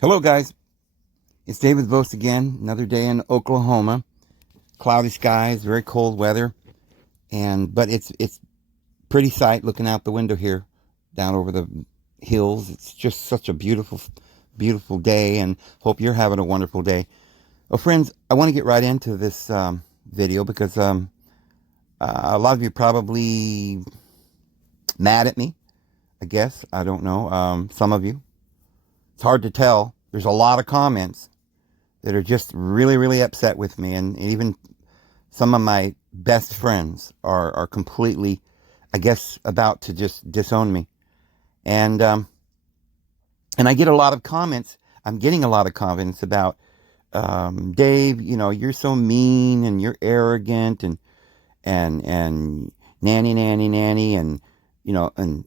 Hello, guys. It's David Vos again. Another day in Oklahoma. Cloudy skies, very cold weather, but it's pretty sight looking out the window here, down over the hills. It's just such a beautiful day, and hope you're having a wonderful day. Well, friends, I want to get right into this video because a lot of you probably mad at me. I guess I don't know. Some of you. It's hard to tell. There's a lot of comments that are just really upset with me, and even some of my best friends are completely, I guess, about to just disown me. And I get a lot of comments. I'm getting a lot of comments about, Dave, you're so mean and you're arrogant and nanny and and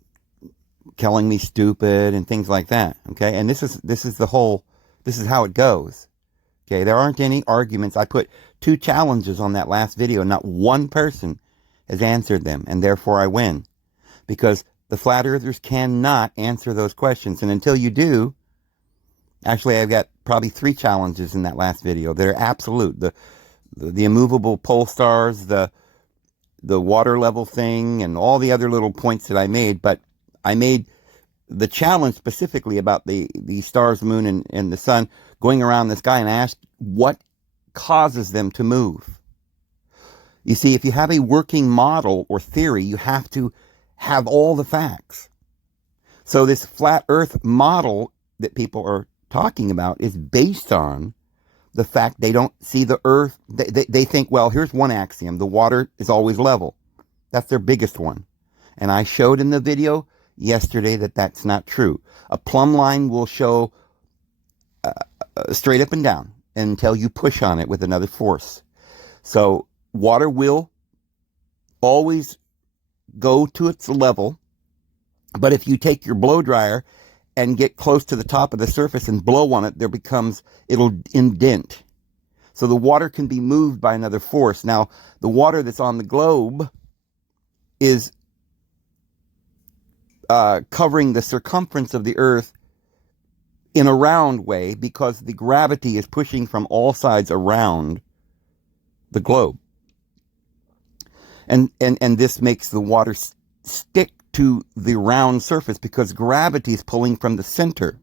calling me stupid and things like that. Okay, and this is how it goes. Okay, there aren't any arguments. I put 2 challenges on that last video. Not one person has answered them, and therefore I win. Because the flat earthers cannot answer those questions. And until you do, actually I've got probably 3 challenges in that last video that are absolute. The immovable pole stars, the water level thing, and all the other little points that I made. But I made the challenge specifically about the stars, the moon, and the sun going around the sky, and I asked what causes them to move. You see, if you have a working model or theory, you have to have all the facts. So this flat earth model that people are talking about is based on the fact they don't see the earth. They think, well, here's one axiom: the water is always level. That's their biggest one. And I showed in the video yesterday that that's not true. A plumb line will show straight up and down until you push on it with another force. So water will always go to its level, but if you take your blow dryer and get close to the top of the surface and blow on it, it'll indent. So the water can be moved by another force. Now, the water that's on the globe is covering the circumference of the earth in a round way because the gravity is pushing from all sides around the globe. And this makes the water stick to the round surface because gravity is pulling from the center.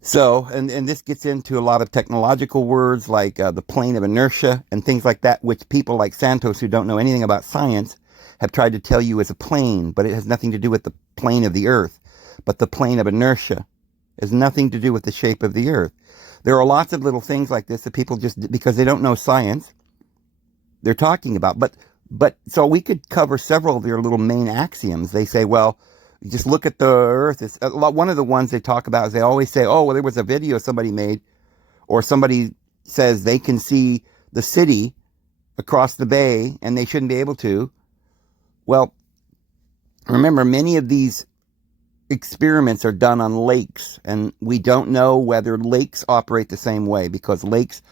So, and this gets into a lot of technological words like the plane of inertia and things like that, which people like Santos, who don't know anything about science, have tried to tell you is a plane, but it has nothing to do with the plane of the earth. But the plane of inertia has nothing to do with the shape of the earth. There are lots of little things like this that people just, because they don't know science, they're talking about. But so we could cover several of their little main axioms. They say, well, just look at the earth. It's one of the ones they talk about is they always say, oh, well, there was a video somebody made, or somebody says they can see the city across the bay and they shouldn't be able to. Well, remember, many of these experiments are done on lakes, and we don't know whether lakes operate the same way, because lakes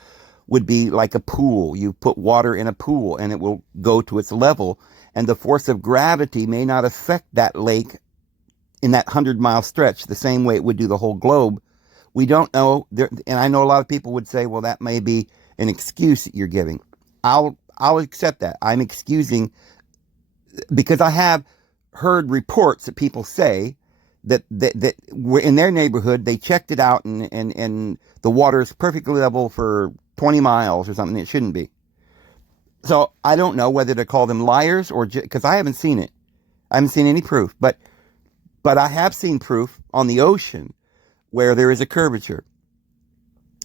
would be like a pool. You put water in a pool and it will go to its level, and the force of gravity may not affect that lake in that 100-mile stretch the same way it would do the whole globe. We don't know. And I know a lot of people would say, well, that may be an excuse that you're giving. I'll accept that. I'm excusing because I have heard reports that people say that were in their neighborhood, they checked it out and the water is perfectly level for 20 miles or something. It shouldn't be. So I don't know whether to call them liars or, because I haven't seen it. I haven't seen any proof, but I have seen proof on the ocean where there is a curvature.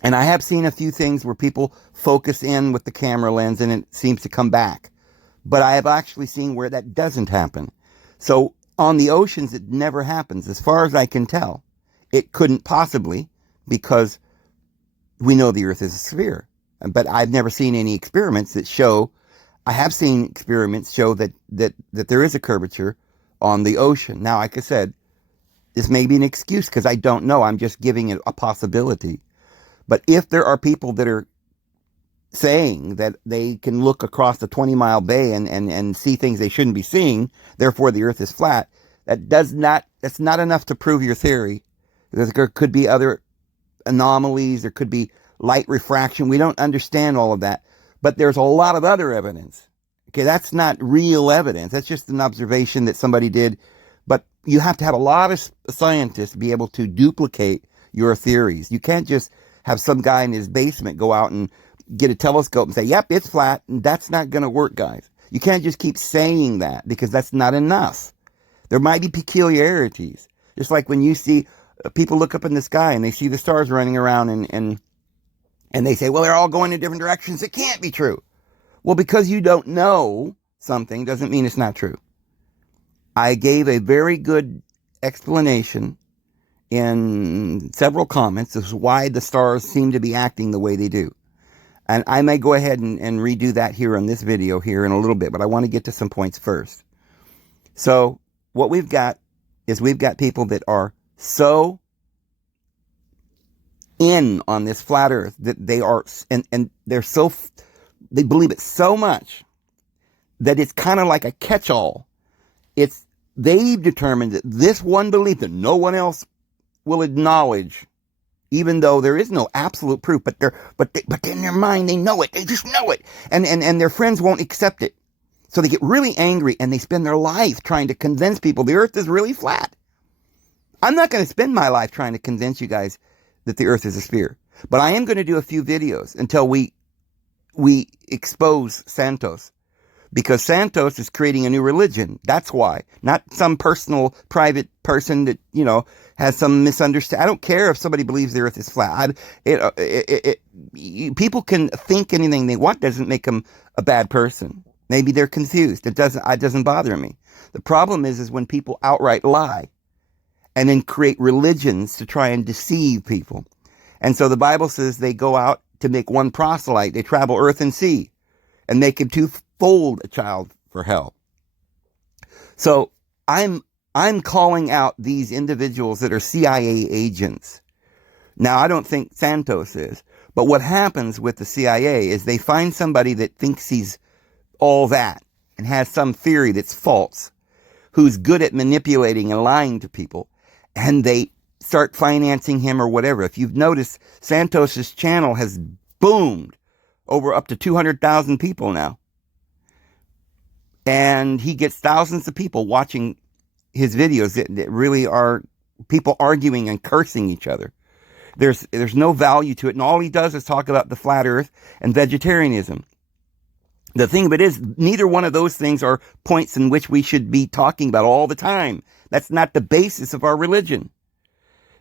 And I have seen a few things where people focus in with the camera lens and it seems to come back. But I have actually seen where that doesn't happen. So on the oceans, it never happens. As far as I can tell, it couldn't possibly, because we know the earth is a sphere. But I've never seen any experiments that show, I have seen experiments show that there is a curvature on the ocean. Now, like I said, this may be an excuse because I don't know. I'm just giving it a possibility. But if there are people that are saying that they can look across the 20-mile bay and see things they shouldn't be seeing, therefore the earth is flat, that's not enough to prove your theory. There could be other anomalies. There could be light refraction. We don't understand all of that. But there's a lot of other evidence. Okay, that's not real evidence. That's just an observation that somebody did. But you have to have a lot of scientists be able to duplicate your theories. You can't just have some guy in his basement go out and get a telescope and say, yep, it's flat. And that's not going to work, guys. You can't just keep saying that, because that's not enough. There might be peculiarities. Just like when you see people look up in the sky and they see the stars running around and they say, well, they're all going in different directions. It can't be true. Well, because you don't know something doesn't mean it's not true. I gave a very good explanation in several comments as to why the stars seem to be acting the way they do. And I may go ahead and redo that here on this video here in a little bit, but I want to get to some points first. So what we've got is we've got people that are so in on this flat earth that they are, and they're so, they believe it so much that it's kind of like a catch-all. They've determined that this one belief that no one else will acknowledge, even though there is no absolute proof, but in their mind they know it. They just know it, and their friends won't accept it. So they get really angry and they spend their life trying to convince people the earth is really flat. I'm not going to spend my life trying to convince you guys that the earth is a sphere, but I am going to do a few videos until we expose Santos, because Santos is creating a new religion. That's why, not some personal private person that, you know, has some misunderstanding. I don't care if somebody believes the earth is flat. People can think anything they want. Doesn't make them a bad person. Maybe they're confused. It doesn't bother me. The problem is when people outright lie and then create religions to try and deceive people. And so the Bible says they go out to make one proselyte. They travel earth and sea and make him twofold a child for hell. So I'm calling out these individuals that are CIA agents. Now, I don't think Santos is, but what happens with the CIA is they find somebody that thinks he's all that and has some theory that's false, who's good at manipulating and lying to people, and they start financing him or whatever. If you've noticed, Santos's channel has boomed over up to 200,000 people now. And he gets thousands of people watching his videos that really are people arguing and cursing each other. There's no value to it. And all he does is talk about the flat earth and vegetarianism. The thing of it is, neither one of those things are points in which we should be talking about all the time. That's not the basis of our religion.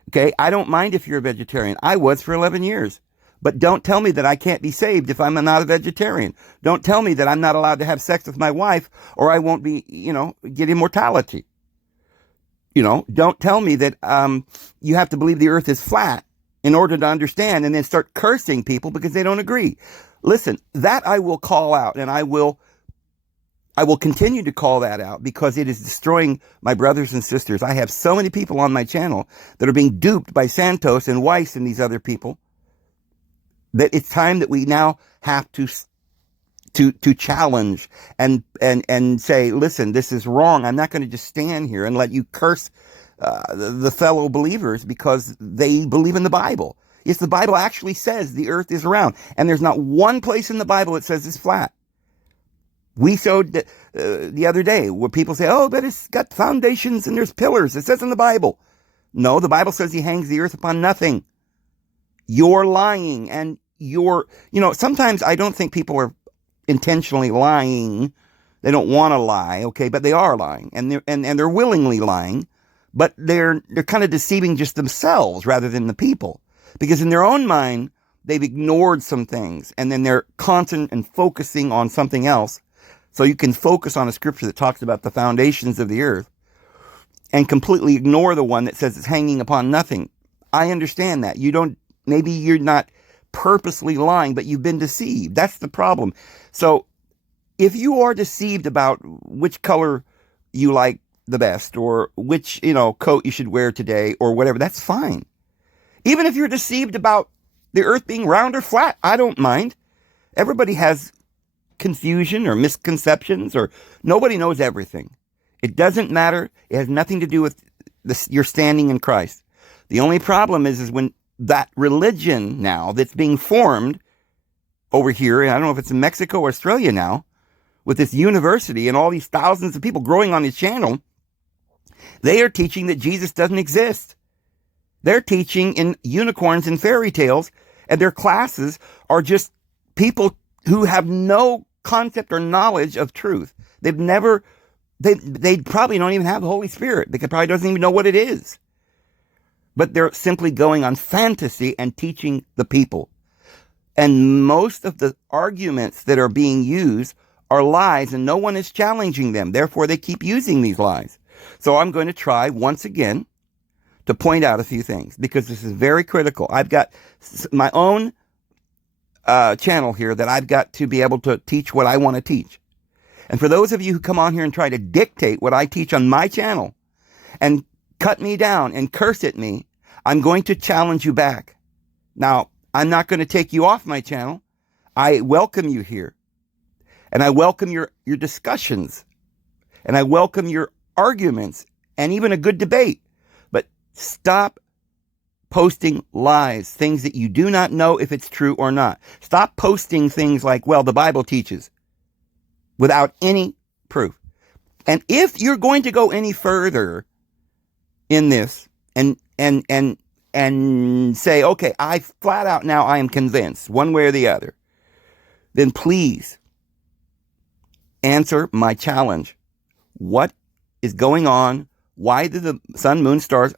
Okay, I don't mind if you're a vegetarian. I was for 11 years. But don't tell me that I can't be saved if I'm not a vegetarian. Don't tell me that I'm not allowed to have sex with my wife or I won't be, get immortality. Don't tell me that you have to believe the earth is flat in order to understand and then start cursing people because they don't agree. Listen, that I will call out, and I will continue to call that out because it is destroying my brothers and sisters. I have so many people on my channel that are being duped by Santos and Weiss and these other people that it's time that we now have to challenge and say, listen, this is wrong. I'm not going to just stand here and let you curse the fellow believers because they believe in the Bible. Yes, the Bible actually says the earth is round, and there's not one place in the Bible that says it's flat. We showed the other day where people say, oh, but it's got foundations and there's pillars. It says in the Bible. No, the Bible says he hangs the earth upon nothing. You're lying, and sometimes I don't think people are intentionally lying. They don't want to lie, okay, but they are lying, and they're willingly lying, but they're kind of deceiving just themselves rather than the people, because in their own mind they've ignored some things, and then they're constant and focusing on something else. So you can focus on a scripture that talks about the foundations of the earth and completely ignore the one that says it's hanging upon nothing. I understand that. Maybe you're not purposely lying, but you've been deceived. That's the problem. So if you are deceived about which color you like the best, or which, coat you should wear today, or whatever, that's fine. Even if you're deceived about the earth being round or flat, I don't mind. Everybody has confusion or misconceptions, or nobody knows everything. It doesn't matter. It has nothing to do with your standing in Christ. The only problem is when that religion now that's being formed over here, and I don't know if it's in Mexico or Australia now, with this university and all these thousands of people growing on this channel, they are teaching that Jesus doesn't exist. They're teaching in unicorns and fairy tales, and their classes are just people who have no concept or knowledge of truth. They probably don't even have the Holy Spirit. They probably doesn't even know what it is. But they're simply going on fantasy and teaching the people. And most of the arguments that are being used are lies, and no one is challenging them. Therefore, they keep using these lies. So I'm going to try once again to point out a few things, because this is very critical. I've got my own channel here that I've got to be able to teach what I want to teach. And for those of you who come on here and try to dictate what I teach on my channel and cut me down and curse at me, I'm going to challenge you back. Now, I'm not going to take you off my channel. I welcome you here. And I welcome your discussions. And I welcome your arguments and even a good debate. But stop posting lies, things that you do not know if it's true or not. Stop posting things like, well, the Bible teaches, without any proof. And if you're going to go any further in this and say, okay, I flat out now I am convinced one way or the other, then please answer my challenge. What is going on? Why do the sun, moon, stars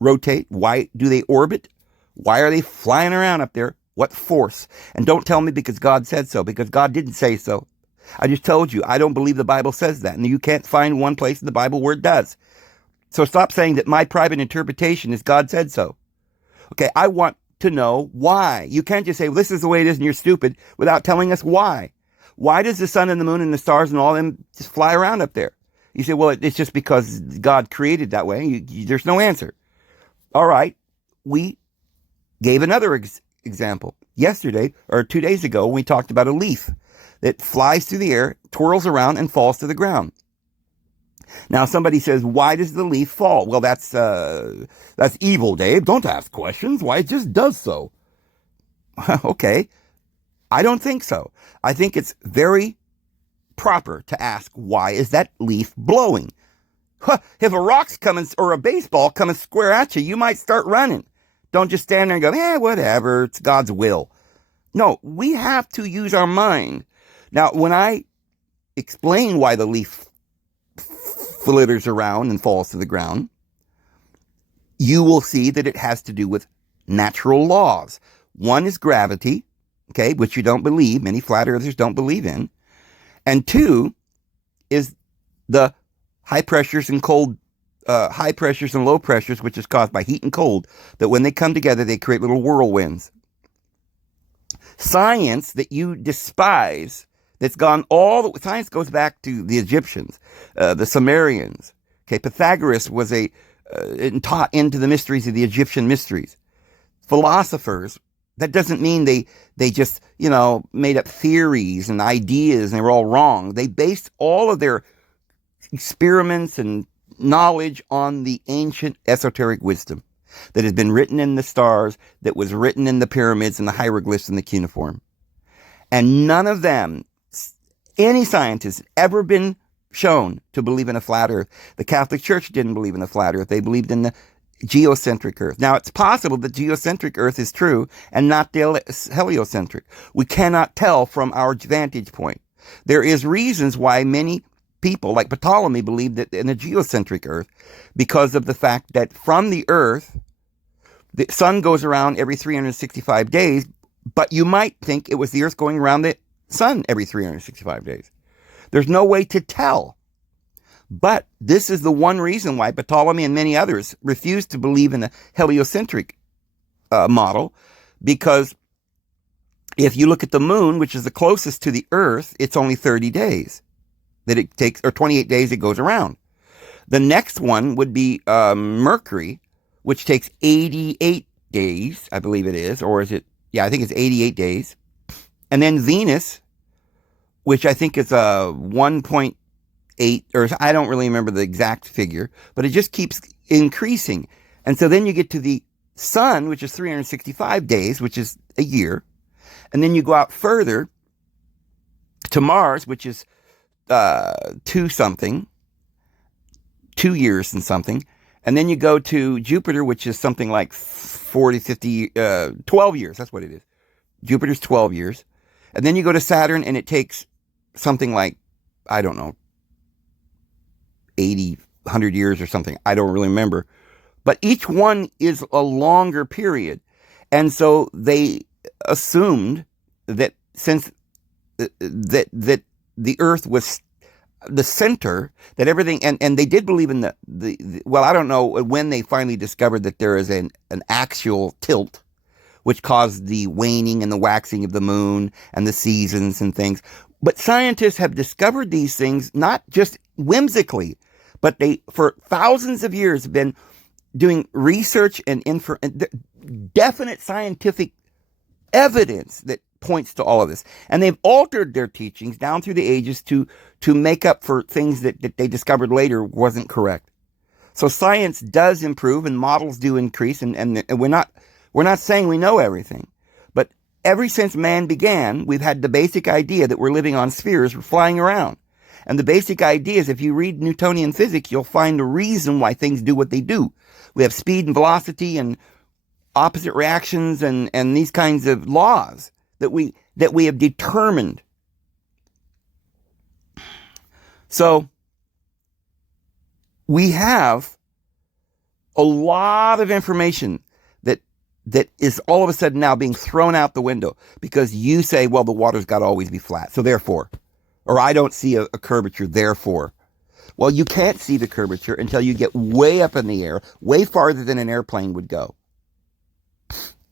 rotate? Why do they orbit? Why are they flying around up there? What force? And don't tell me because God said so, because God didn't say so. I just told you, I don't believe the Bible says that. And you can't find one place in the Bible where it does. So stop saying that my private interpretation is God said so. Okay, I want to know why. You can't just say, well, this is the way it is and you're stupid, without telling us why. Why does the sun and the moon and the stars and all them just fly around up there? You say, well, it's just because God created that way. There's no answer. All right, we gave another example. Yesterday, or 2 days ago, we talked about a leaf that flies through the air, twirls around, and falls to the ground. Now, somebody says, why does the leaf fall? Well, that's evil, Dave. Don't ask questions. Why, it just does so. Okay, I don't think so. I think it's very proper to ask, why is that leaf blowing? If a rock's coming or a baseball coming square at you, you might start running. Don't just stand there and go, whatever, it's God's will. No, we have to use our mind. Now, when I explain why the leaf flitters around and falls to the ground, you will see that it has to do with natural laws. One is gravity, okay, which you don't believe. Many flat earthers don't believe in. And two is the high pressures and low pressures, which is caused by heat and cold, that when they come together, they create little whirlwinds. Science that you despise, that's gone science goes back to the Egyptians, the Sumerians. Okay, Pythagoras was taught into the mysteries of the Egyptian mysteries. Philosophers, that doesn't mean they just, made up theories and ideas and they were all wrong. They based all of their experiments and knowledge on the ancient esoteric wisdom that has been written in the stars, that was written in the pyramids and the hieroglyphs and the cuneiform. And none of them, any scientist, ever been shown to believe in a flat earth. The Catholic Church didn't believe in a flat earth. They believed in the geocentric earth. Now, it's possible that geocentric earth is true and not the heliocentric. We cannot tell from our vantage point. There is reasons why many people, like Ptolemy, believed that in a geocentric earth, because of the fact that from the earth, the sun goes around every 365 days, but you might think it was the earth going around the sun every 365 days. There's no way to tell. But this is the one reason why Ptolemy and many others refused to believe in a heliocentric model, because if you look at the moon, which is the closest to the earth, it's only 30 days that it takes, or 28 days it goes around. The next one would be Mercury, which takes 88 days, I believe it is, or is it? Yeah, I think it's 88 days. And then Venus, which I think is 1.8, or I don't really remember the exact figure, but it just keeps increasing. And so then you get to the sun, which is 365 days, which is a year. And then you go out further to Mars, which is 2 years and something. And then you go to Jupiter, which is something like 40, 50, 12 years. That's what it is. Jupiter's 12 years. And then you go to Saturn, and it takes something like, I don't know, 80, 100 years or something. I don't really remember. But each one is a longer period. And so they assumed that since that the Earth was the center, that everything, and they did believe in the well, I don't know when they finally discovered that there is an axial tilt, which caused the waning and the waxing of the moon and the seasons and things. But scientists have discovered these things not just whimsically, but they, for thousands of years, have been doing research and definite scientific evidence that points to all of this. And they've altered their teachings down through the ages to make up for things that they discovered later wasn't correct. So science does improve and models do increase, and we're not saying we know everything. But ever since man began, we've had the basic idea that we're living on spheres, we're flying around. And the basic idea is, if you read Newtonian physics, you'll find the reason why things do what they do. We have speed and velocity and opposite reactions and these kinds of laws that we have determined. So we have a lot of information that is all of a sudden now being thrown out the window because you say, well, the water's got to always be flat. So therefore, or I don't see a curvature, therefore. Well, you can't see the curvature until you get way up in the air, way farther than an airplane would go.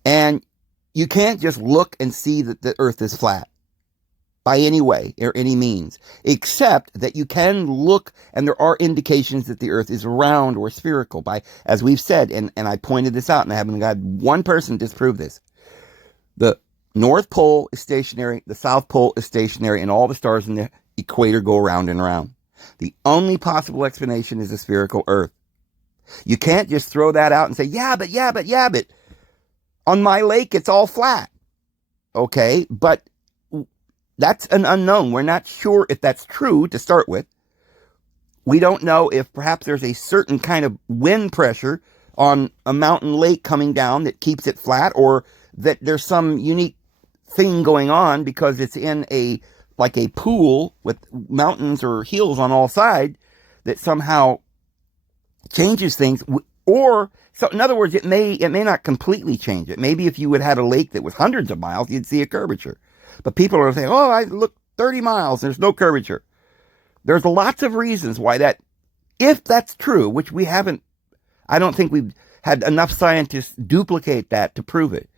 And you can't just look and see that the Earth is flat by any way or any means, except that you can look, and there are indications that the Earth is round or spherical by, as we've said, and I pointed this out, and I haven't had one person disprove this. The North Pole is stationary, the South Pole is stationary, and all the stars in the equator go around and around. The only possible explanation is a spherical Earth. You can't just throw that out and say, yeah, but on my lake, it's all flat. Okay, but that's an unknown. We're not sure if that's true to start with. We don't know if perhaps there's a certain kind of wind pressure on a mountain lake coming down that keeps it flat, or that there's some unique thing going on because it's in like a pool with mountains or hills on all sides that somehow changes things. Or, so in other words, it may not completely change it. Maybe if you had had a lake that was hundreds of miles, you'd see a curvature. But people are saying, oh, I looked 30 miles, there's no curvature. There's lots of reasons why that, if that's true, which we haven't, I don't think we've had enough scientists duplicate that to prove it.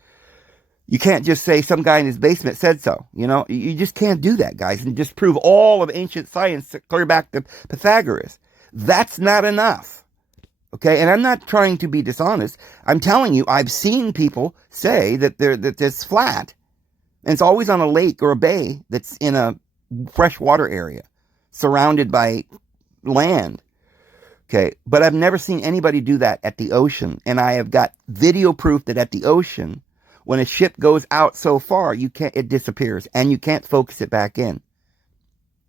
You can't just say some guy in his basement said so. You know, you just can't do that, guys, and just prove all of ancient science clear back to Pythagoras. That's not enough. Okay, and I'm not trying to be dishonest. I'm telling you, I've seen people say that it's flat, and it's always on a lake or a bay that's in a freshwater area, surrounded by land. Okay, but I've never seen anybody do that at the ocean, and I have got video proof that at the ocean, when a ship goes out so far, it disappears, and you can't focus it back in.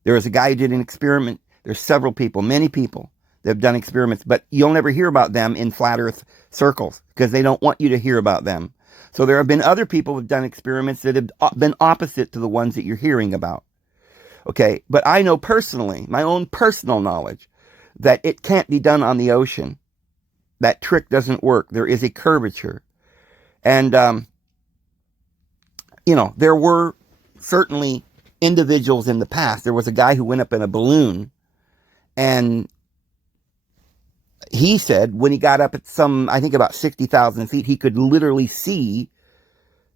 There was a guy who did an experiment. There's several people, many people, that have done experiments, but you'll never hear about them in flat earth circles because they don't want you to hear about them. So there have been other people who have done experiments that have been opposite to the ones that you're hearing about. Okay, but I know personally, my own personal knowledge, that it can't be done on the ocean. That trick doesn't work. There is a curvature. And, there were certainly individuals in the past. There was a guy who went up in a balloon, and he said when he got up at I think about 60,000 feet, he could literally see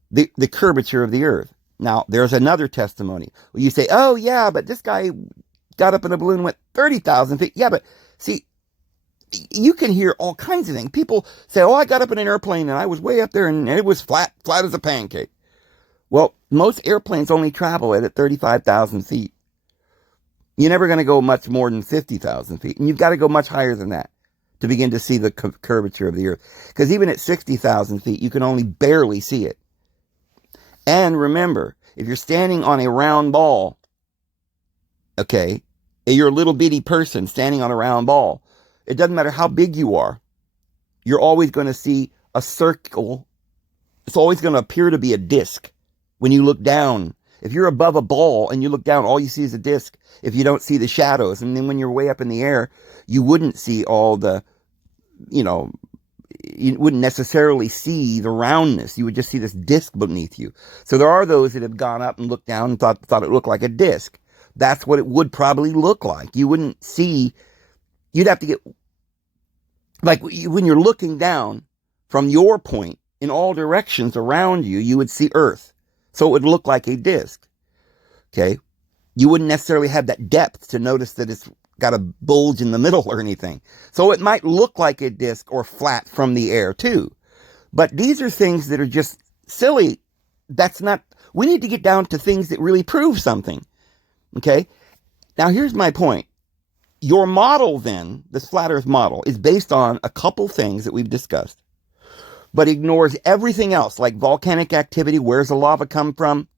the curvature of the Earth. Now, there's another testimony where you say, oh, yeah, but this guy got up in a balloon and went 30,000 feet. Yeah, but see, you can hear all kinds of things. People say, oh, I got up in an airplane and I was way up there and it was flat as a pancake. Well, most airplanes only travel at 35,000 feet. You're never going to go much more than 50,000 feet. And you've got to go much higher than that to begin to see the curvature of the Earth. Because even at 60,000 feet, you can only barely see it. And remember, if you're standing on a round ball, okay, you're a little bitty person standing on a round ball, it doesn't matter how big you are, you're always going to see a circle. It's always going to appear to be a disc when you look down. If you're above a ball and you look down, all you see is a disc if you don't see the shadows. And then when you're way up in the air, you wouldn't see all the, you wouldn't necessarily see the roundness. You would just see this disc beneath you. So there are those that have gone up and looked down and thought it looked like a disc. That's what it would probably look like. You wouldn't see, you'd have to get, like when you're looking down from your point in all directions around you, you would see Earth. So it would look like a disc. Okay. You wouldn't necessarily have that depth to notice that it's got a bulge in the middle or anything. So it might look like a disc or flat from the air too. But these are things that are just silly. That's not, we need to get down to things that really prove something. Okay. Now here's my point. Your model then, this flat Earth model, is based on a couple things that we've discussed, but ignores everything else, like volcanic activity. Where's the lava come from?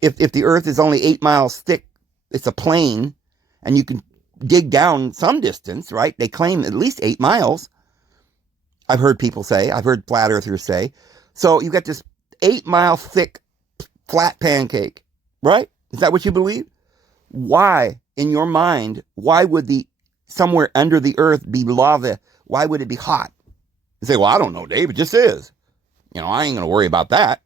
If the Earth is only 8 miles thick, it's a plain, and you can dig down some distance, right? They claim at least 8 miles. I've heard people say, I've heard flat earthers say. So you've got this 8-mile thick flat pancake, right? Is that what you believe? Why, in your mind, why would somewhere under the Earth be lava? Why would it be hot? You say, well, I don't know, Dave, it just is. I ain't going to worry about that.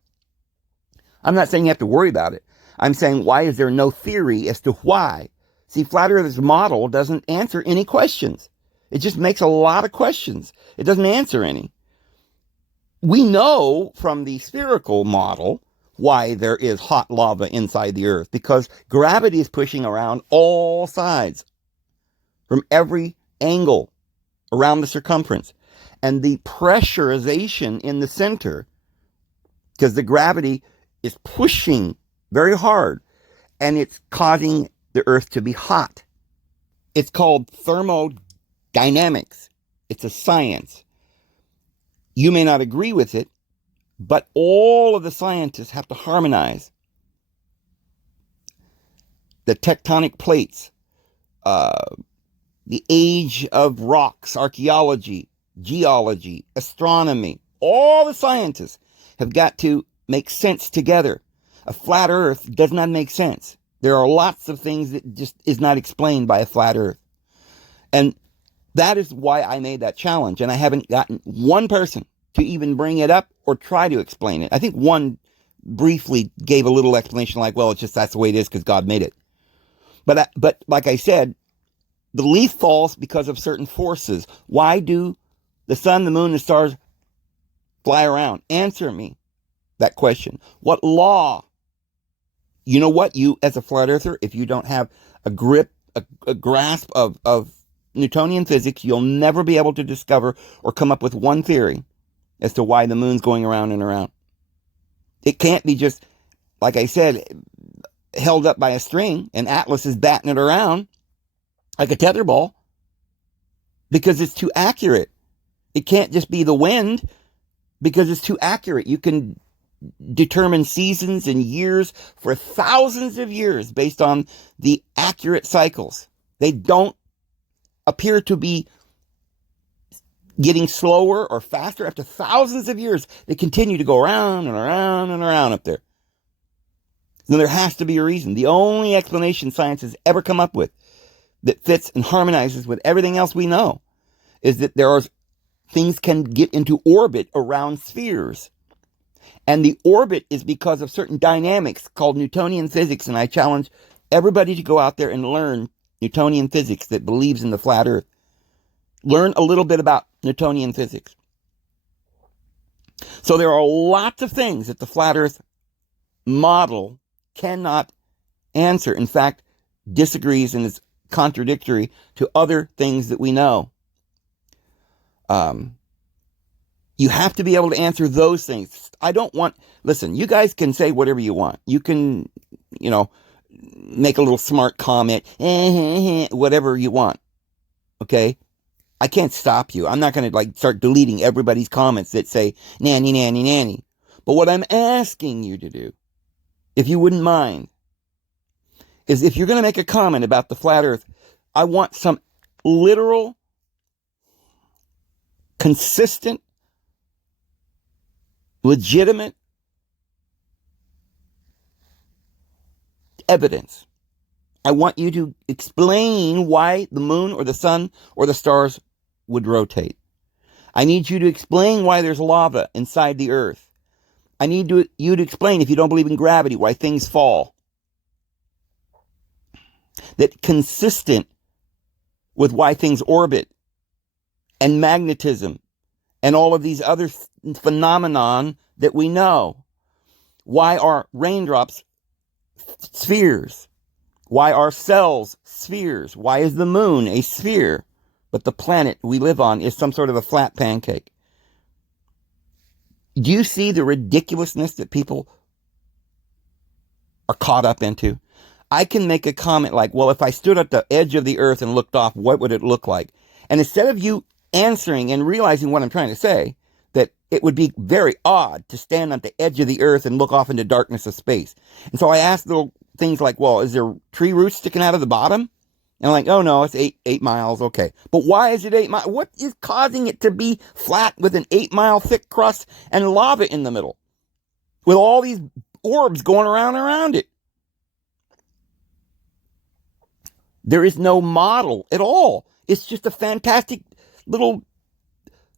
I'm not saying you have to worry about it. I'm saying, why is there no theory as to why? See, Flat Earth's model doesn't answer any questions. It just makes a lot of questions. It doesn't answer any. We know from the spherical model why there is hot lava inside the Earth, because gravity is pushing around all sides from every angle around the circumference. And the pressurization in the center, because the gravity is pushing very hard, and it's causing the Earth to be hot. It's called thermodynamics. It's a science. You may not agree with it, but all of the scientists have to harmonize. The tectonic plates, the age of rocks, archaeology, geology, astronomy, all the scientists have got to make sense together. A flat Earth does not make sense. There are lots of things that just is not explained by a flat Earth. And that is why I made that challenge. And I haven't gotten one person to even bring it up or try to explain it. I think one briefly gave a little explanation like, well, it's just that's the way it is because God made it. But like I said, the leaf falls because of certain forces. Why do the sun, the moon, and the stars fly around? Answer me that question. What law? You know what? You, as a flat earther, if you don't have a grasp of Newtonian physics, you'll never be able to discover or come up with one theory as to why the moon's going around and around. It can't be just, like I said, held up by a string and Atlas is batting it around like a tetherball, because it's too accurate. It can't just be the wind, because it's too accurate. You can determine seasons and years for thousands of years based on the accurate cycles. They don't appear to be getting slower or faster. After thousands of years, they continue to go around and around and around up there. So there has to be a reason. The only explanation science has ever come up with that fits and harmonizes with everything else we know is that things can get into orbit around spheres. And the orbit is because of certain dynamics called Newtonian physics. And I challenge everybody to go out there and learn Newtonian physics that believes in the flat Earth. Learn a little bit about Newtonian physics. So there are lots of things that the flat Earth model cannot answer. In fact, disagrees and is contradictory to other things that we know. You have to be able to answer those things. Listen, you guys can say whatever you want. You can, make a little smart comment, whatever you want. Okay? I can't stop you. I'm not going to like start deleting everybody's comments that say nanny, nanny, nanny. But what I'm asking you to do, if you wouldn't mind, is if you're going to make a comment about the flat earth, I want some literal, consistent, legitimate evidence. I want you to explain why the moon or the sun or the stars would rotate. I need you to explain why there's lava inside the earth. I need you to explain, if you don't believe in gravity, why things fall. That consistent with why things orbit and magnetism and all of these other phenomenon that we know. Why are raindrops spheres? Why are cells spheres? Why is the moon a sphere? But the planet we live on is some sort of a flat pancake. Do you see the ridiculousness that people are caught up into? I can make a comment like, well, if I stood at the edge of the earth and looked off, what would it look like? And instead of you answering and realizing what I'm trying to say, that it would be very odd to stand on the edge of the earth and look off into darkness of space. And so I asked little things like, well, is there tree roots sticking out of the bottom? And I'm like, oh no, it's eight miles. Okay. But why is it 8 miles? What is causing it to be flat with an 8-mile thick crust and lava in the middle with all these orbs going around it? There is no model at all. It's just a fantastic little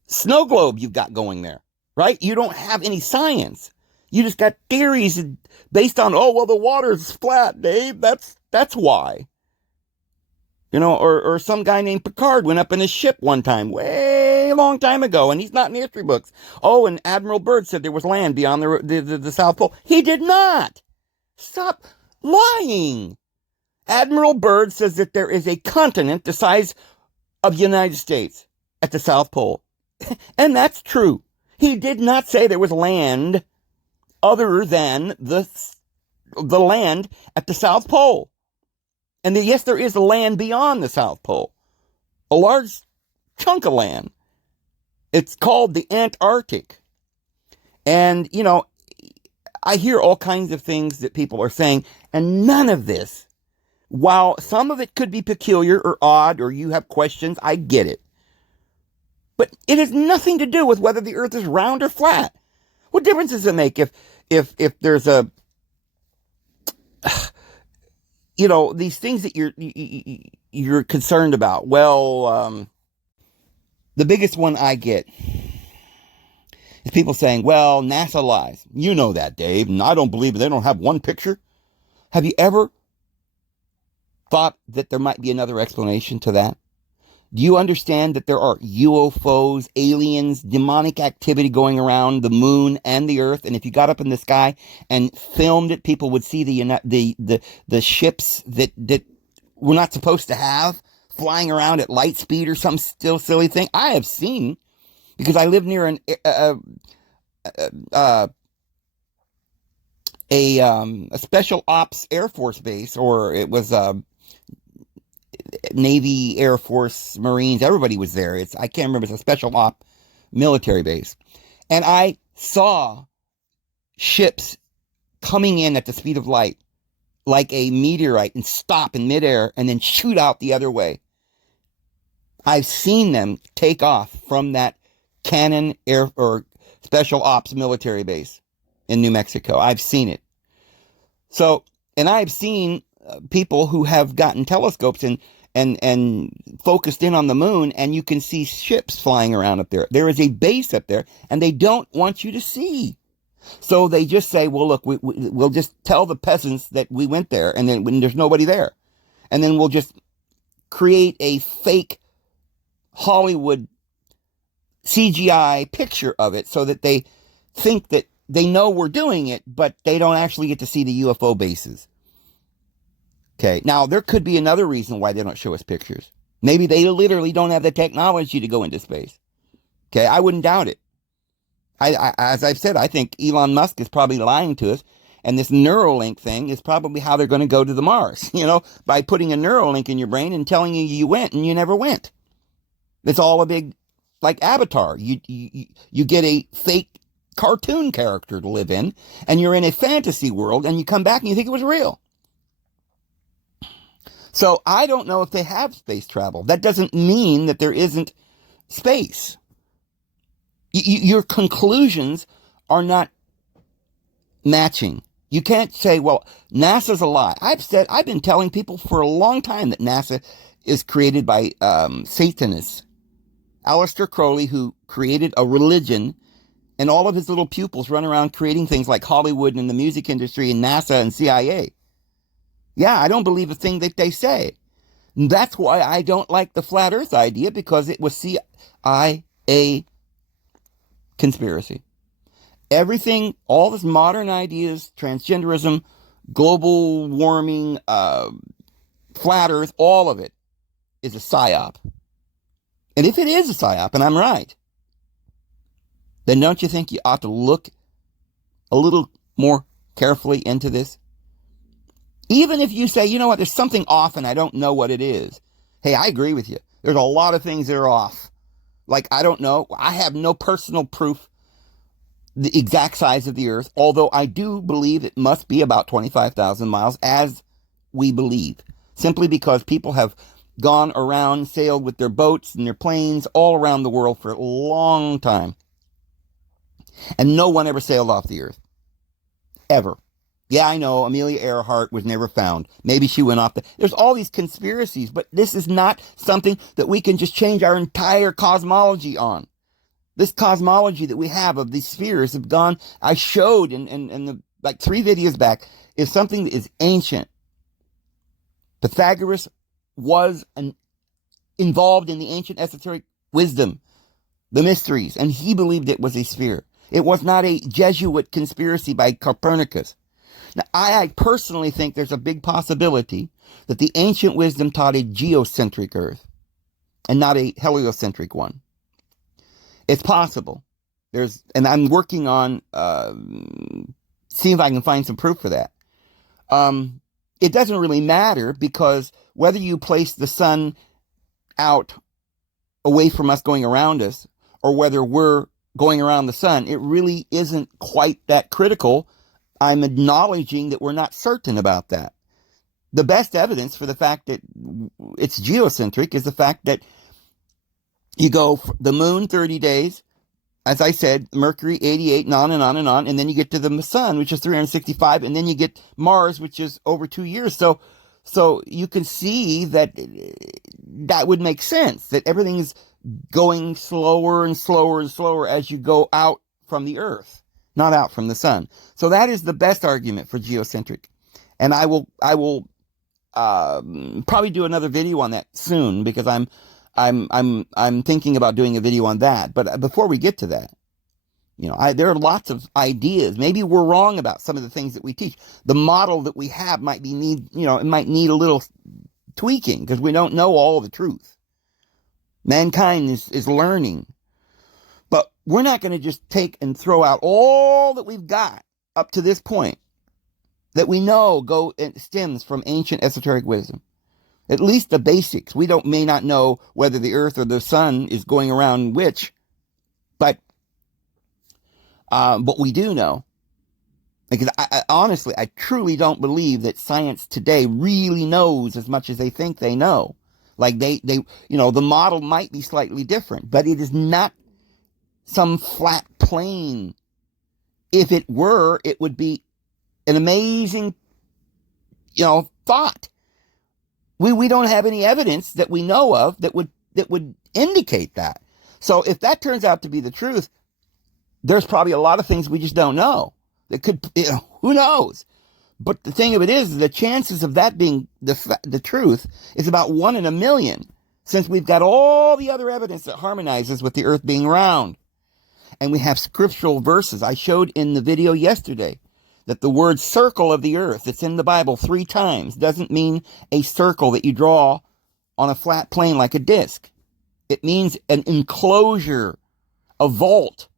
snow globe you've got going there, right? You don't have any science. You just got theories based on, oh, well, the water's flat, Dave. That's why. You know, or some guy named Picard went up in his ship one time, way long time ago, and he's not in the history books. Oh, and Admiral Byrd said there was land beyond the South Pole. He did not. Stop lying. Admiral Byrd says that there is a continent the size of the United States at the South Pole. And that's true. He did not say there was land other than the land at the South Pole. And yes, there is land beyond the South Pole. A large chunk of land. It's called the Antarctic. And, you know, I hear all kinds of things that people are saying, and none of this, while some of it could be peculiar or odd, or you have questions, I get it. But it has nothing to do with whether the earth is round or flat. What difference does it make if there's a, you know, these things that you're concerned about? Well, the biggest one I get is people saying, well, NASA lies. You know that, Dave, and I don't believe it. They don't have one picture. Have you ever thought that there might be another explanation to that? Do you understand that there are UFOs, aliens, demonic activity going around the moon and the earth? And if you got up in the sky and filmed it, people would see the ships that we're not supposed to have flying around at light speed or some still silly thing. I have seen, because I live near a special ops Air Force base, or it was Navy, Air Force, Marines, everybody was there. I can't remember, it's a special op military base. And I saw ships coming in at the speed of light, like a meteorite, and stop in midair and then shoot out the other way. I've seen them take off from that Cannon Air or Special Ops military base in New Mexico. I've seen it. So, and I've seen people who have gotten telescopes and focused in on the moon, and you can see ships flying around up there. There is a base up there, and they don't want you to see. So they just say, well, look, we'll just tell the peasants that we went there, and then when there's nobody there. And then we'll just create a fake Hollywood CGI picture of it so that they think that they know we're doing it, but they don't actually get to see the UFO bases. Okay, now there could be another reason why they don't show us pictures. Maybe they literally don't have the technology to go into space. Okay, I wouldn't doubt it. As I've said, I think Elon Musk is probably lying to us, and this Neuralink thing is probably how they're going to go to the Mars, you know, by putting a Neuralink in your brain and telling you went and you never went. It's all a big, like Avatar. You get a fake cartoon character to live in, and you're in a fantasy world, and you come back and you think it was real. So I don't know if they have space travel. That doesn't mean that there isn't space. Your conclusions are not matching. You can't say, well, NASA's a lie. I've been telling people for a long time that NASA is created by Satanists. Aleister Crowley, who created a religion, and all of his little pupils run around creating things like Hollywood and the music industry and NASA and CIA. Yeah, I don't believe a thing that they say. And that's why I don't like the flat earth idea, because it was CIA conspiracy. Everything, all this modern ideas, transgenderism, global warming, flat earth, all of it is a psyop. And if it is a psyop, and I'm right, then don't you think you ought to look a little more carefully into this? Even if you say, you know what, there's something off and I don't know what it is. Hey, I agree with you. There's a lot of things that are off. Like, I don't know. I have no personal proof the exact size of the Earth, although I do believe it must be about 25,000 miles, as we believe, simply because people have gone around, sailed with their boats and their planes all around the world for a long time. And no one ever sailed off the Earth. Ever. Yeah, I know, Amelia Earhart was never found. Maybe she went off There's all these conspiracies, but this is not something that we can just change our entire cosmology on. This cosmology that we have of these spheres have gone, I showed in the, like 3 videos back, is something that is ancient. Pythagoras was involved in the ancient esoteric wisdom, the mysteries, and he believed it was a sphere. It was not a Jesuit conspiracy by Copernicus. Now, I personally think there's a big possibility that the ancient wisdom taught a geocentric Earth and not a heliocentric one. It's possible. And I'm working on seeing if I can find some proof for that. It doesn't really matter, because whether you place the sun out away from us going around us, or whether we're going around the sun, it really isn't quite that critical. I'm acknowledging that we're not certain about that. The best evidence for the fact that it's geocentric is the fact that you go the moon 30 days, as I said, Mercury 88, and on and on and on, and then you get to the sun, which is 365, and then you get Mars, which is over 2 years. So you can see that that would make sense, that everything is going slower and slower and slower as you go out from the Earth, not out from the sun. So that is the best argument for geocentric. And I will probably do another video on that soon, because I'm thinking about doing a video on that. But before we get to that, there are lots of ideas. Maybe we're wrong about some of the things that we teach. The model that we have might need a little tweaking, because we don't know all the truth. Mankind is learning. But we're not going to just take and throw out all that we've got up to this point that we know stems from ancient esoteric wisdom. At least the basics. We may not know whether the Earth or the sun is going around which, but we do know. Because honestly, I truly don't believe that science today really knows as much as they think they know. Like the model might be slightly different, but it is not some flat plane. If it were, it would be an amazing, thought. We don't have any evidence that we know of that would indicate that. So if that turns out to be the truth, there's probably a lot of things we just don't know. That could, who knows? But the thing of it is, the chances of that being the truth is about 1 in a million, since we've got all the other evidence that harmonizes with the Earth being round. And we have scriptural verses. I showed in the video yesterday that the word circle of the Earth, that's in the Bible 3 times, doesn't mean a circle that you draw on a flat plane like a disc. It means an enclosure, a vault.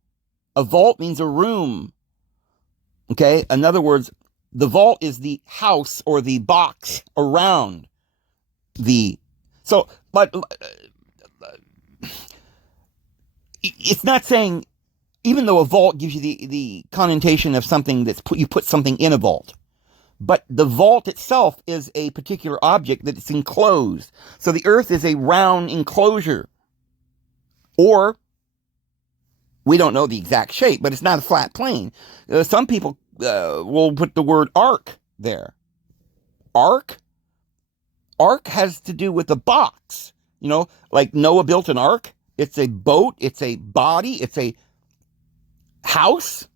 A vault means a room. Okay? In other words, the vault is the house or the box around the... So, but it's not saying, even though a vault gives you the connotation of something you put something in a vault. But the vault itself is a particular object that is enclosed. So the earth is a round enclosure. Or, we don't know the exact shape, but it's not a flat plane. Some people will put the word arc there. Arc? Ark has to do with a box. Like Noah built an ark. It's a boat. It's a body. It's a house.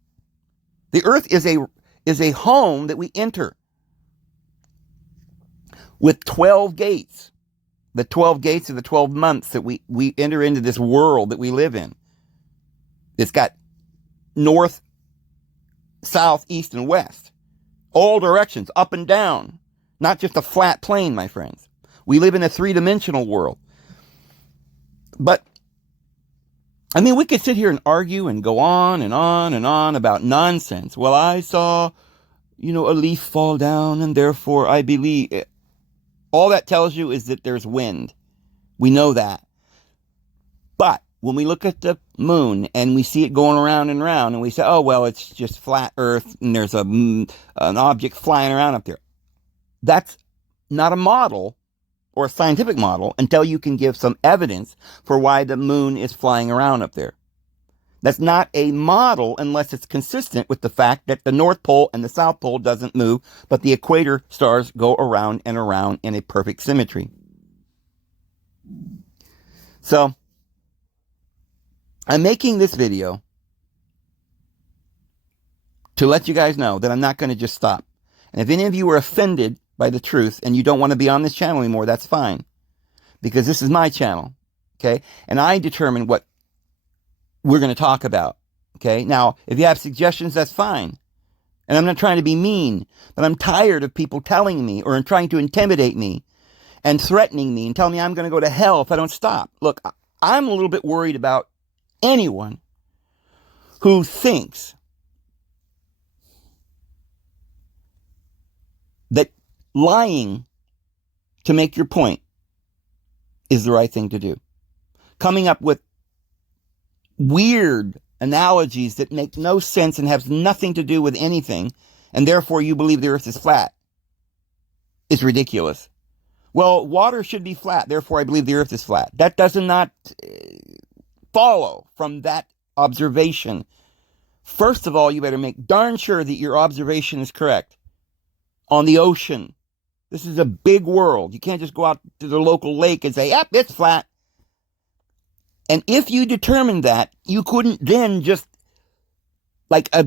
The earth is a home that we enter with 12 gates. The 12 gates are the 12 months that we enter into this world that we live in. It's got north, south, east, and west. All directions, up and down. Not just a flat plane, my friends. We live in a three-dimensional world. But, we could sit here and argue and go on and on and on about nonsense. Well, I saw, a leaf fall down and therefore I believe it. All that tells you is that there's wind. We know that. But when we look at the moon and we see it going around and around and we say, oh, well, it's just flat earth and there's an object flying around up there. That's not a model or a scientific model until you can give some evidence for why the moon is flying around up there. That's not a model unless it's consistent with the fact that the North Pole and the South Pole doesn't move, but the equator stars go around and around in a perfect symmetry. So, I'm making this video to let you guys know that I'm not going to just stop. And if any of you are offended by the truth and you don't want to be on this channel anymore, that's fine. Because this is my channel. Okay? And I determine what we're going to talk about. Okay? Now, if you have suggestions, that's fine. And I'm not trying to be mean, but I'm tired of people telling me or trying to intimidate me and threatening me and telling me I'm going to go to hell if I don't stop. Look, I'm a little bit worried about anyone who thinks that lying to make your point is the right thing to do. Coming up with weird analogies that make no sense and have nothing to do with anything, and therefore you believe the earth is flat, is ridiculous. Well, water should be flat, therefore I believe the earth is flat. That does not follow from that observation. First of all, you better make darn sure that your observation is correct. On the ocean, this is a big world. You can't just go out to the local lake and say, yep, it's flat. And if you determined that, you couldn't then just, like a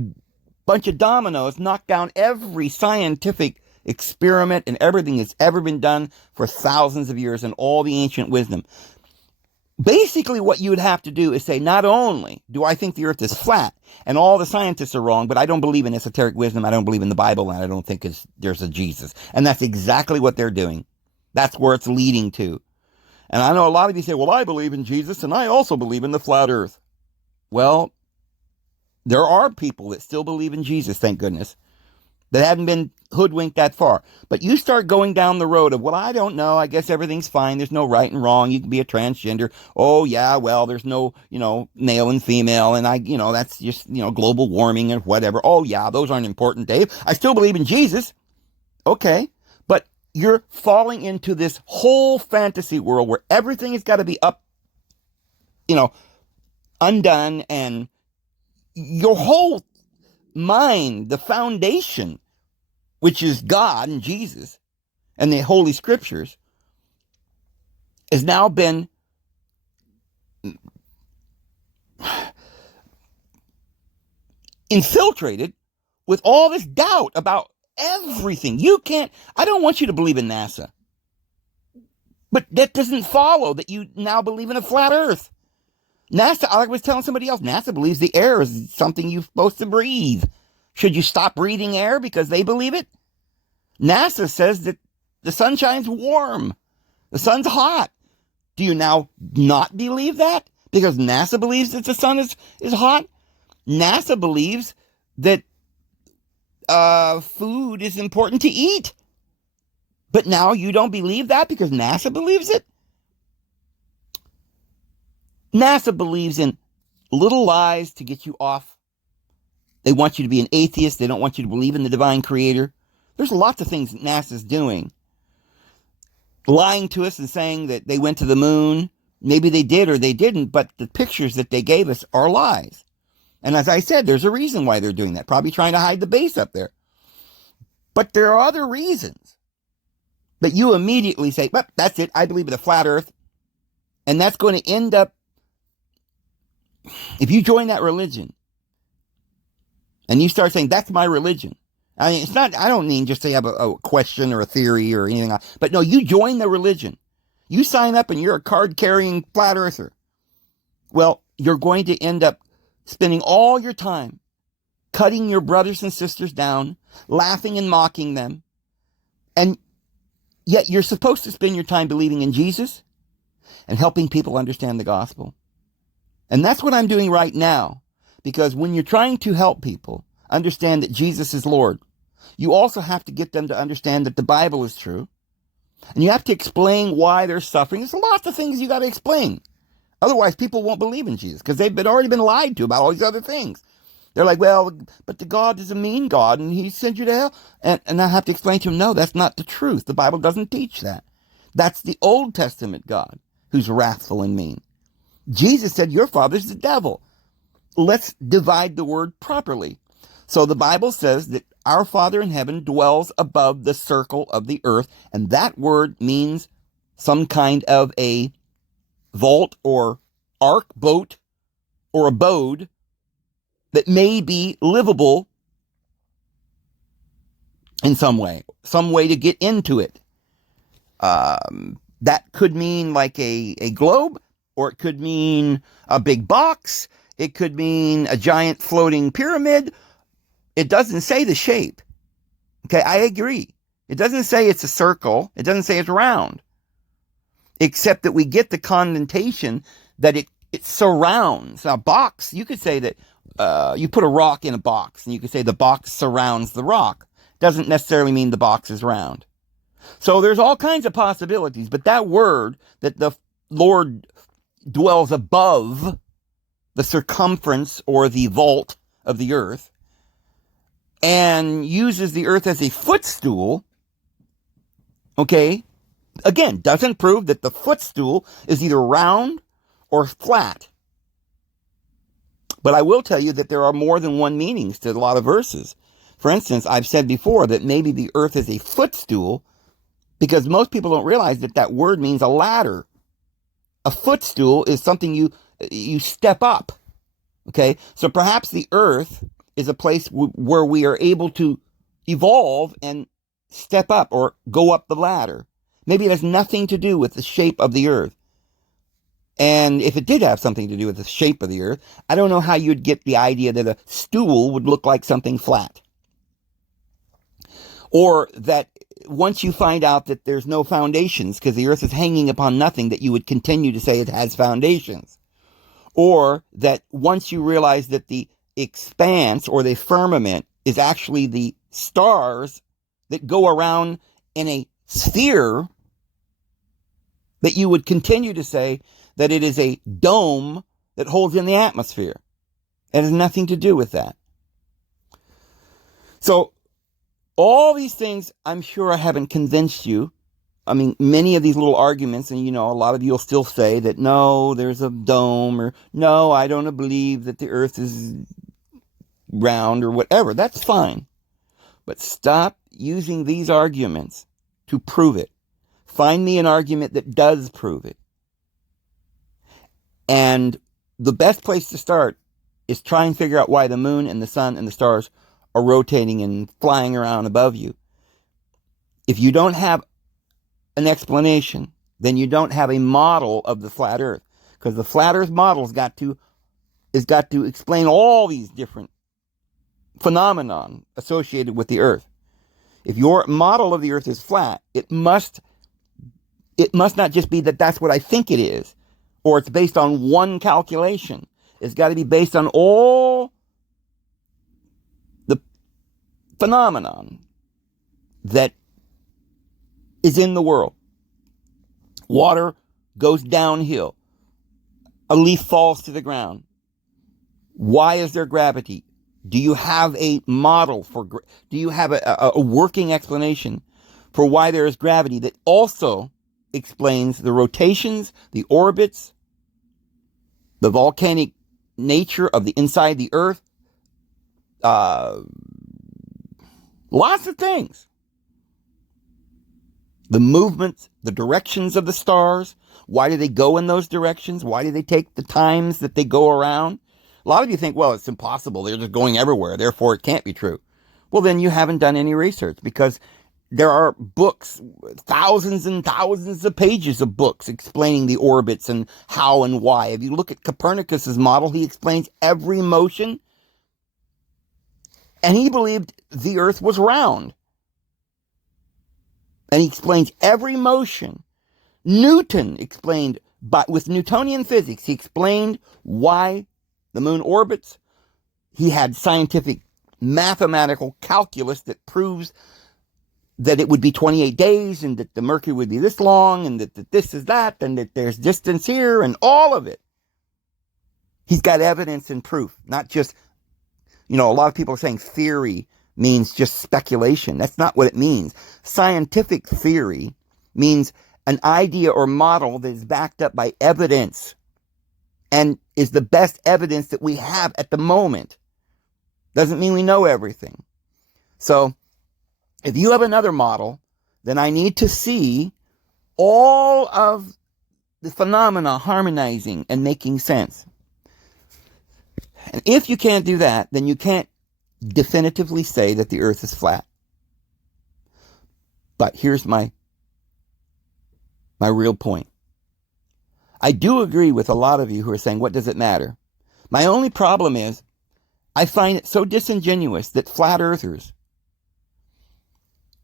bunch of dominoes, knock down every scientific experiment and everything that's ever been done for thousands of years and all the ancient wisdom. Basically, what you would have to do is say, not only do I think the earth is flat and all the scientists are wrong, but I don't believe in esoteric wisdom, I don't believe in the Bible, and I don't think there's a Jesus. And that's exactly what they're doing. That's where it's leading to. And I know a lot of you say, well, I believe in Jesus and I also believe in the flat earth. Well, there are people that still believe in Jesus, thank goodness, that haven't been hoodwinked that far. But you start going down the road of, well, I don't know, I guess everything's fine, there's no right and wrong, you can be a transgender. Oh, yeah, well, there's no, male and female, and that's just, global warming and whatever. Oh, yeah, those aren't important, Dave. I still believe in Jesus. Okay, but you're falling into this whole fantasy world where everything has got to be undone, and your whole mind, the foundation, which is God and Jesus and the Holy Scriptures, has now been infiltrated with all this doubt about everything. I don't want you to believe in NASA. But that doesn't follow that you now believe in a flat earth. NASA, like I was telling somebody else, NASA believes the air is something you're supposed to breathe. Should you stop breathing air because they believe it? NASA says that the sunshine's warm. The sun's hot. Do you now not believe that? Because NASA believes that the sun is hot? NASA believes that food is important to eat. But now you don't believe that because NASA believes it? NASA believes in little lies to get you off. They want you to be an atheist. They don't want you to believe in the divine creator. There's lots of things that NASA's doing. Lying to us and saying that they went to the moon. Maybe they did or they didn't, but the pictures that they gave us are lies. And as I said, there's a reason why they're doing that. Probably trying to hide the base up there. But there are other reasons. But you immediately say, well, that's it. I believe in a flat earth. And that's going to end up, if you join that religion, and you start saying, that's my religion. I mean, it's not, I don't mean just to have a question or a theory or anything else. But no, you join the religion. You sign up and you're a card-carrying flat earther. Well, you're going to end up spending all your time cutting your brothers and sisters down, laughing and mocking them. And yet you're supposed to spend your time believing in Jesus and helping people understand the gospel. And that's what I'm doing right now. Because when you're trying to help people understand that Jesus is Lord, you also have to get them to understand that the Bible is true. And you have to explain why they're suffering. There's lots of things you got to explain. Otherwise, people won't believe in Jesus because they've already been lied to about all these other things. They're like, well, but the God is a mean God and he sent you to hell. And I have to explain to them, no, that's not the truth. The Bible doesn't teach that. That's the Old Testament God who's wrathful and mean. Jesus said, your father's the devil. Let's divide the word properly. So the Bible says that our Father in heaven dwells above the circle of the earth. And that word means some kind of a vault or ark, boat, or abode that may be livable in some way to get into it. That could mean like a globe, or it could mean a big box. It could mean a giant floating pyramid. It doesn't say the shape. Okay, I agree. It doesn't say it's a circle. It doesn't say it's round. Except that we get the connotation that it surrounds. A box, you could say that you put a rock in a box, and you could say the box surrounds the rock. Doesn't necessarily mean the box is round. So there's all kinds of possibilities, but that word that the Lord dwells above the circumference or the vault of the earth and uses the earth as a footstool, okay, again, doesn't prove that the footstool is either round or flat. But I will tell you that there are more than one meanings to a lot of verses. For instance, I've said before that maybe the earth is a footstool because most people don't realize that that word means a ladder. A footstool is something you step up. Okay, so perhaps the earth is a place where we are able to evolve and step up or go up the ladder. Maybe it has nothing to do with the shape of the earth. And if it did have something to do with the shape of the earth, I don't know how you'd get the idea that a stool would look like something flat. Or that once you find out that there's no foundations because the earth is hanging upon nothing, that you would continue to say it has foundations. Or that once you realize that the expanse or the firmament is actually the stars that go around in a sphere, that you would continue to say that it is a dome that holds in the atmosphere. It has nothing to do with that. So all these things, I'm sure I haven't convinced you. I mean, many of these little arguments, and a lot of you will still say that, no, there's a dome, or no, I don't believe that the earth is round, or whatever. That's fine. But stop using these arguments to prove it. Find me an argument that does prove it. And the best place to start is try and figure out why the moon and the sun and the stars are rotating and flying around above you. If you don't have an explanation, then you don't have a model of the flat earth, because the flat earth model has got to explain all these different phenomenon associated with the earth. If your model of the earth is flat, it must not just be that that's what I think it is, or it's based on one calculation. It's got to be based on all the phenomenon that is in the world. Water goes downhill. A leaf falls to the ground. Why is there gravity? Do you have a model for, do you have a working explanation for why there is gravity that also explains the rotations, the orbits, the volcanic nature of the inside the Earth? Lots of things. The movements, the directions of the stars. Why do they go in those directions? Why do they take the times that they go around? A lot of you think, well, it's impossible. They're just going everywhere. Therefore, it can't be true. Well, then you haven't done any research, because there are books, thousands and thousands of pages of books explaining the orbits and how and why. If you look at Copernicus's model, he explains every motion, and he believed the Earth was round. And he explains every motion. Newton explained, but with Newtonian physics, he explained why the moon orbits. He had scientific mathematical calculus that proves that it would be 28 days, and that the Mercury would be this long, and that this is that, and that there's distance here, and all of it. He's got evidence and proof, not just, a lot of people are saying theory means just speculation. That's not what it means. Scientific theory means an idea or model that is backed up by evidence and is the best evidence that we have at the moment. Doesn't mean we know everything. So if you have another model, then I need to see all of the phenomena harmonizing and making sense. And if you can't do that, then you can't definitively say that the Earth is flat. But here's my real point. I do agree with a lot of you who are saying, what does it matter? My only problem is, I find it so disingenuous that flat earthers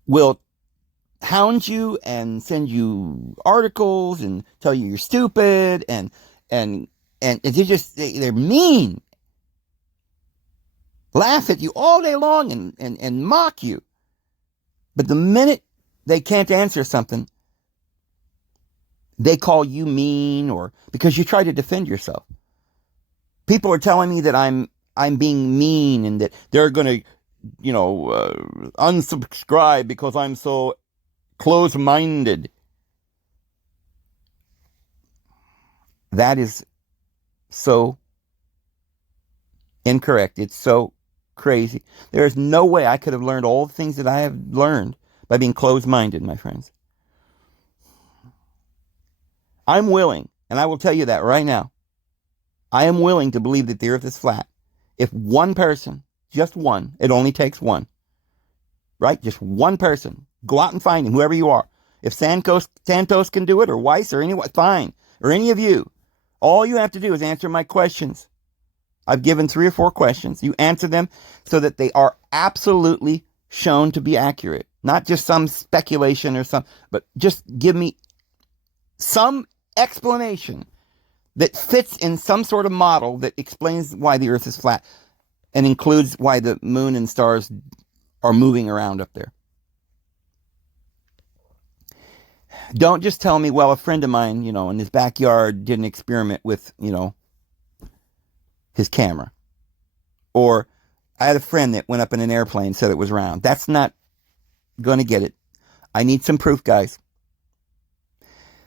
will hound you and send you articles and tell you you're stupid, and they're mean. Laugh at you all day long and mock you. But the minute they can't answer something, they call you mean, or because you try to defend yourself. People are telling me that I'm being mean, and that they're going to, unsubscribe because I'm so close-minded. That is so incorrect. It's so crazy. There is no way I could have learned all the things that I have learned by being closed-minded, my friends. I'm willing, and I will tell you that right now, I am willing to believe that the Earth is flat. If one person, just one, it only takes one, right? Just one person. Go out and find him, whoever you are. If Santos can do it, or Weiss, or anyone, fine. Or any of you. All you have to do is answer my questions. I've given 3 or 4 questions. You answer them so that they are absolutely shown to be accurate. Not just some speculation or but just give me some explanation that fits in some sort of model that explains why the Earth is flat and includes why the moon and stars are moving around up there. Don't just tell me, well, a friend of mine, in his backyard did an experiment with, his camera. Or I had a friend that went up in an airplane and said it was round. That's not going to get it. I need some proof, guys.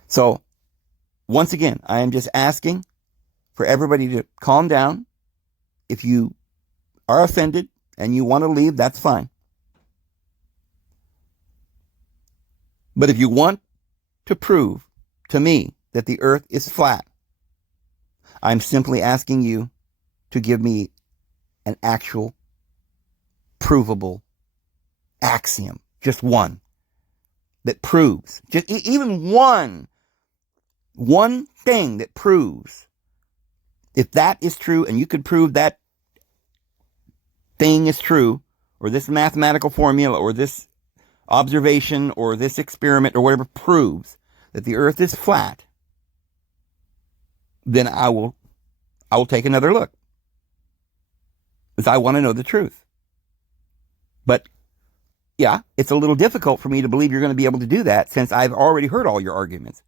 So, once again, I am just asking for everybody to calm down. If you are offended and you want to leave, that's fine. But if you want to prove to me that the Earth is flat, I'm simply asking you to give me an actual, provable axiom. Just one. That proves. Just even one thing that proves. If that is true, and you could prove that thing is true, or this mathematical formula, or this observation, or this experiment, or whatever proves that the Earth is flat, then I will take another look. Because I want to know the truth. But, yeah, it's a little difficult for me to believe you're going to be able to do that, since I've already heard all your arguments.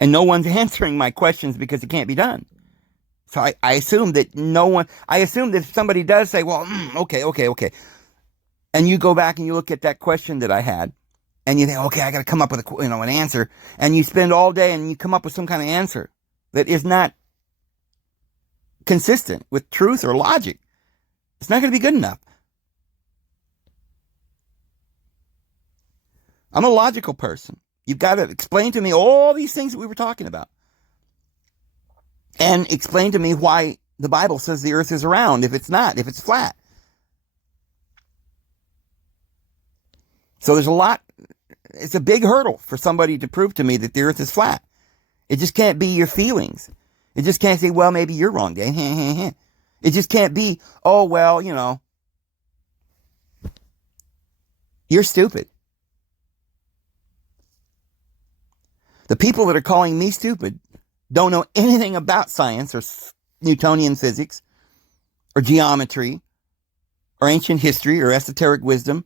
And no one's answering my questions because it can't be done. So I assume that I assume that if somebody does say, well, okay. And you go back and you look at that question that I had and you think, okay, I got to come up with an answer. And you spend all day and you come up with some kind of answer that is not consistent with truth or logic. It's not going to be good enough. I'm a logical person. You've got to explain to me all these things that we were talking about. And explain to me why the Bible says the earth is round if it's not, if it's flat. So it's a big hurdle for somebody to prove to me that the earth is flat. It just can't be your feelings. It just can't say, well, maybe you're wrong, Dave. It just can't be, oh, well, you're stupid. The people that are calling me stupid don't know anything about science or Newtonian physics or geometry or ancient history or esoteric wisdom.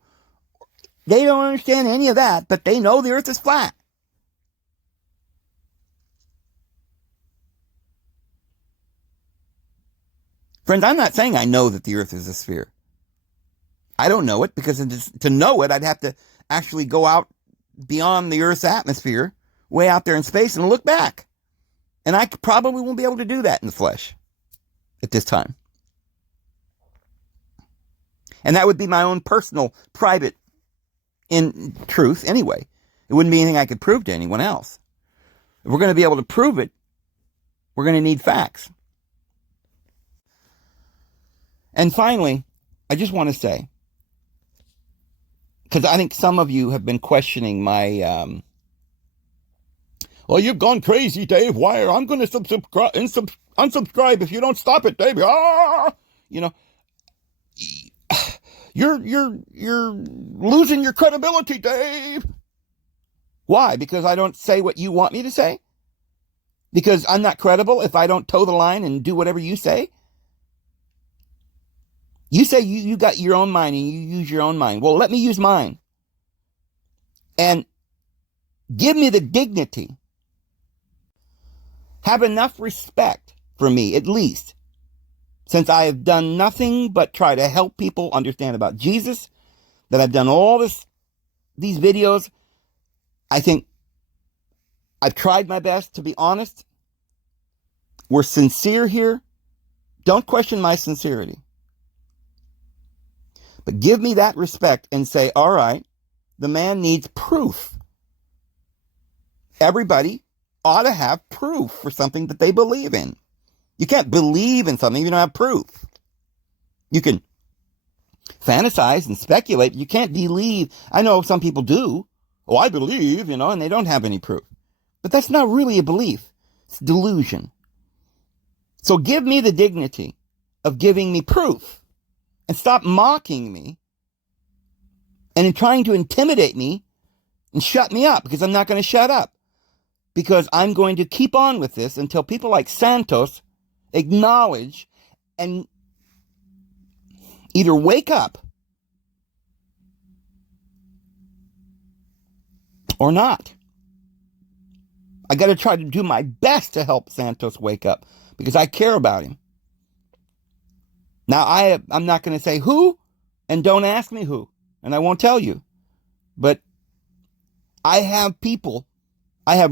They don't understand any of that, but they know the earth is flat. Friends, I'm not saying I know that the earth is a sphere. I don't know it because to know it, I'd have to actually go out beyond the earth's atmosphere, way out there in space, and look back. And I probably won't be able to do that in the flesh at this time. And that would be my own personal, private, in truth anyway. It wouldn't be anything I could prove to anyone else. If we're going to be able to prove it, we're going to need facts. And finally, I just want to say, because I think some of you have been questioning my... well, you've gone crazy, Dave. Why? I'm going to unsubscribe if you don't stop it, Dave. You're losing your credibility, Dave. Why? Because I don't say what you want me to say? Because I'm not credible if I don't toe the line and do whatever you say? You say you got your own mind and you use your own mind. Well, let me use mine. And give me the dignity. Have enough respect for me, at least, since I have done nothing but try to help people understand about Jesus, that I've done all these videos. I think I've tried my best to be honest. We're sincere here. Don't question my sincerity. But give me that respect and say, all right, the man needs proof. Everybody ought to have proof for something that they believe in. You can't believe in something if you don't have proof. You can fantasize and speculate, but you can't believe. I know some people do. Oh, I believe, and they don't have any proof. But that's not really a belief. It's delusion. So give me the dignity of giving me proof and stop mocking me and trying to intimidate me and shut me up, because I'm not going to shut up. Because I'm going to keep on with this until people like Santos acknowledge and either wake up or not. I got to try to do my best to help Santos wake up because I care about him. Now, I'm not going to say who, and don't ask me who, and I won't tell you. But I have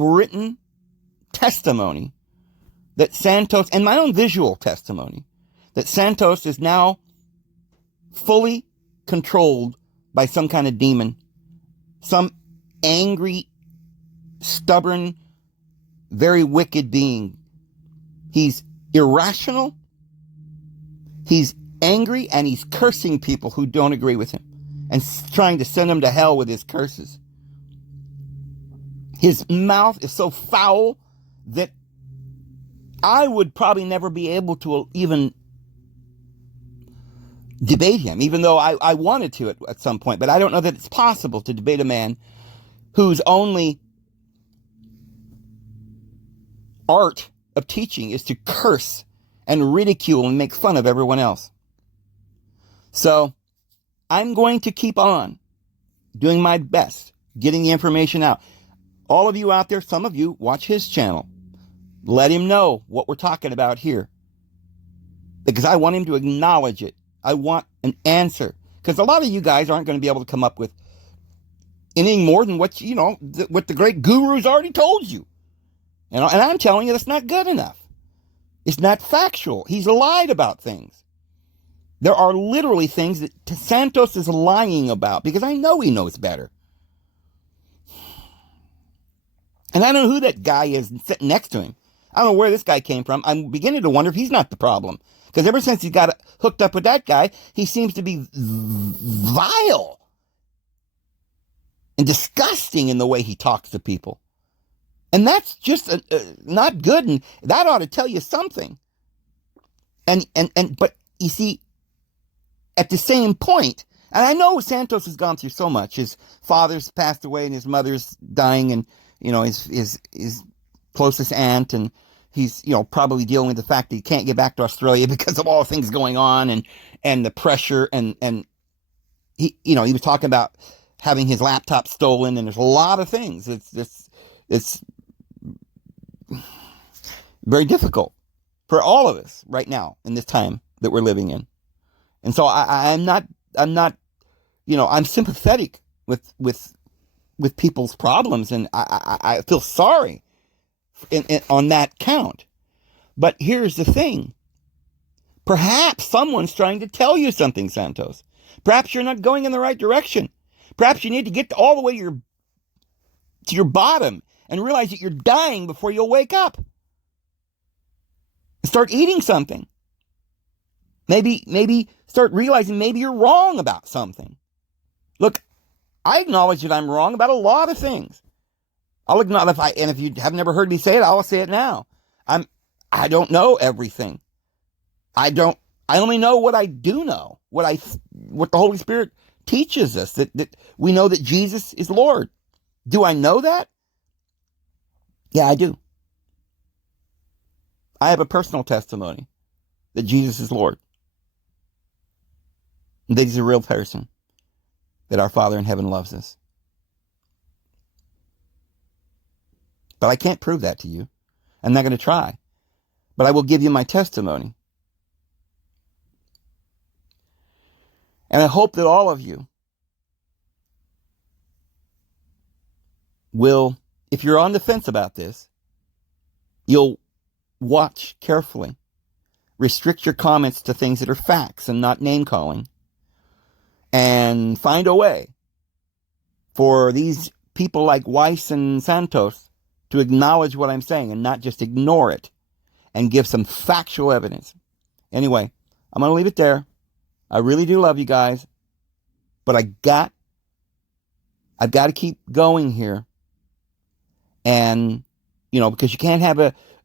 written testimony that Santos, and my own visual testimony, that Santos is now fully controlled by some kind of demon, some angry, stubborn, very wicked being. He's irrational, he's angry, and he's cursing people who don't agree with him and trying to send them to hell with his curses. His mouth is so foul that I would probably never be able to even debate him, even though I wanted to at some point. But I don't know that it's possible to debate a man whose only art of teaching is to curse and ridicule and make fun of everyone else. So I'm going to keep on doing my best, getting the information out. All of you out there, some of you, watch his channel. Let him know what we're talking about here. because I want him to acknowledge it. I want an answer, because a lot of you guys aren't going to be able to come up with anything more than what what the great gurus already told you. And I'm telling you, that's not good enough. It's not factual. He's lied about things. There are literally things that Santos is lying about, because I know he knows better. And I don't know who that guy is sitting next to him. I don't know where this guy came from. I'm beginning to wonder if he's not the problem. Because ever since he got hooked up with that guy, he seems to be vile and disgusting in the way he talks to people. And that's just not good, and that ought to tell you something. But you see, at the same point, and I know Santos has gone through so much. His father's passed away, and his mother's dying, and his closest aunt, and he's probably dealing with the fact that he can't get back to Australia because of all the things going on, and the pressure, and he was talking about having his laptop stolen, and there's a lot of things. It's very difficult for all of us right now in this time that we're living in. And so I'm not, I'm sympathetic with people's problems, and I feel sorry on that count. But here's the thing. Perhaps someone's trying to tell you something, Santos. Perhaps you're not going in the right direction. Perhaps you need to get all the way to your bottom and realize that you're dying before you'll wake up. Start eating something. Maybe start realizing maybe you're wrong about something. Look, I acknowledge that I'm wrong about a lot of things. I'll acknowledge, if you have never heard me say it, I'll say it now. I don't know everything. I only know what I do know, what the Holy Spirit teaches us, that we know that Jesus is Lord. Do I know that? Yeah, I do. I have a personal testimony that Jesus is Lord. That he's a real person. That our Father in heaven loves us. But I can't prove that to you. I'm not going to try. But I will give you my testimony. And I hope that all of you will, if you're on the fence about this, you'll watch carefully. Restrict your comments to things that are facts and not name-calling. And find a way for these people like Weiss and Santos to acknowledge what I'm saying and not just ignore it and give some factual evidence. Anyway, I'm going to leave it there. I really do love you guys, but I've got to keep going here. And, because you can't have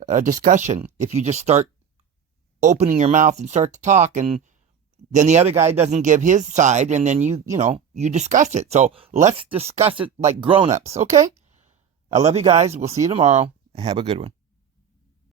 a discussion if you just start opening your mouth and start to talk, and then the other guy doesn't give his side, and then you discuss it. So let's discuss it like grown-ups, okay? I love you guys. We'll see you tomorrow. Have a good one.